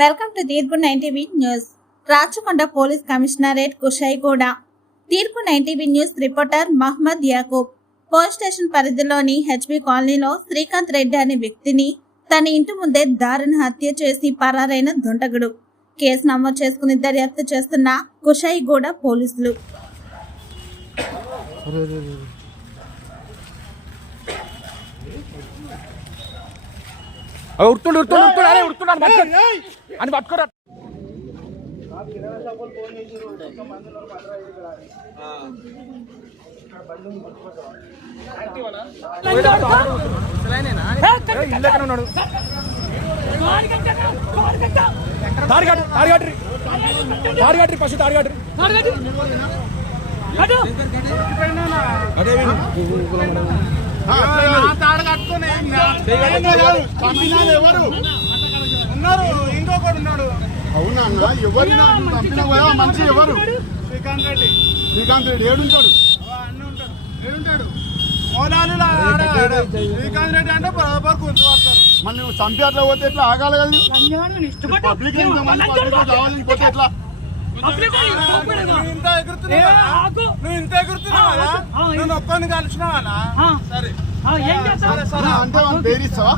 Welcome to Teerpu nine TV news. Rachakonda police commissionerate Kushaiguda Teerpu nine TV news reporter Mohammed Yakub. Police station పరిధిలోని HB కాలనీలో శ్రీకాంత్ రెడ్డి అనే వ్యక్తిని తన ఇంటి ముందే దారుణ హత్య చేసి పరారైన దుండగుడు. కేసు నమోదు చేసుకుని దర్యాప్తు చేస్తున్న కుషాయిగూడ పోలీసులు. ఉడుతుండు ఉడుతుండు ఉడుతుండు అరే ఉడుతున్నాను పట్టుకో అని పట్టుకోరా ఉన్నాడు తాడిగట్టు తాడిగట్టు తాడిగట్టు ఫస్ట్ తాడిగట్టు చంపినాడు ఎవరు ఉన్నారు ఇంకొకడు ఉన్నాడు అవునా అన్న ఎవరినా నువ్వు చంపినావు కదా ఎవరు శ్రీకాంత్ రెడ్డి శ్రీకాంత్ రెడ్డి ఏడుంటాడు అన్న ఉంటాడు ఏడుంటాడు మోనాలిలో ఆడ శ్రీకాంత్ రెడ్డి అంటే బరాబర్ గుర్తుపడతారు మరి నువ్వు చంపి అట్లా పోతే ఎట్లా ఆగాలి కదా పబ్లిక్ ఎంతమంది పబ్లిక్ పోతే ఎట్లా నువ్వు ఇంత ఎగురుతున్నావు కదా? నువ్వు ఇంత ఎగురుతున్నావు కదా? నువ్వు ఒక్కడిని కలిసినావా సరే అంటే వాళ్ళు బేరిస్తావా?